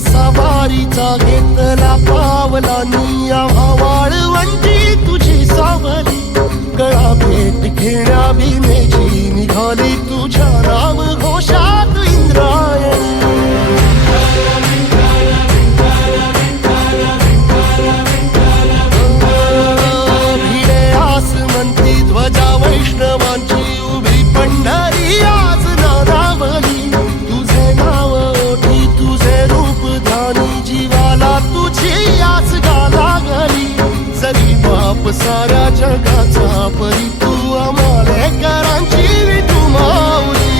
सवारीचा घेतला पावला निया वाळवंटी तुझी सावली गळा भेट घेण्या भीमेची निघाली तुझ्या नाम घोषात इंद्रायणी भिडे आसमंती ध्वजा वैष्णवांची उभी पंढरी आज नादावली तुझे नाव ओठी तुझे रूप ध्यानी जीवाला तुझी आस गा लागली जरी बाप साऱ्या जगाचा परी तू आमालेकरांची विठू माऊली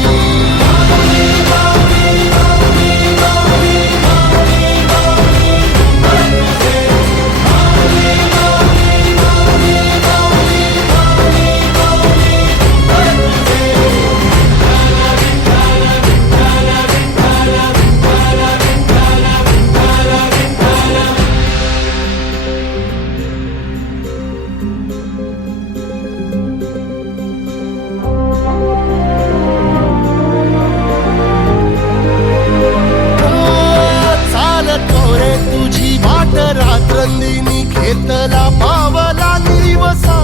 रात्रंदिनी घेतला पावला निवसा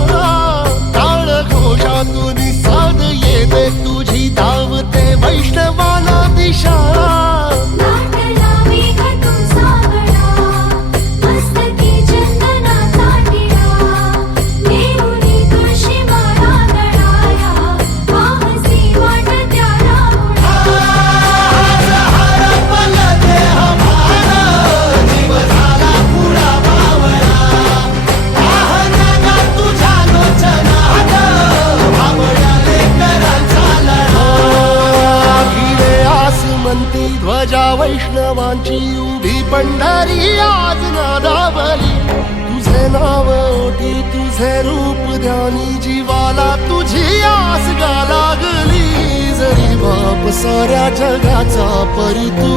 टाळ घोषातून साध येते तुझी धावते वैष्णवाला दिशा ध्वजा वैष्णवांची उभी पंढरी आज नादावली तुझे नाव ओठी तुझे रूप ध्यानी जीवाला तुझी आस गा लागली जरी बाप साऱ्या जगाचा परी तू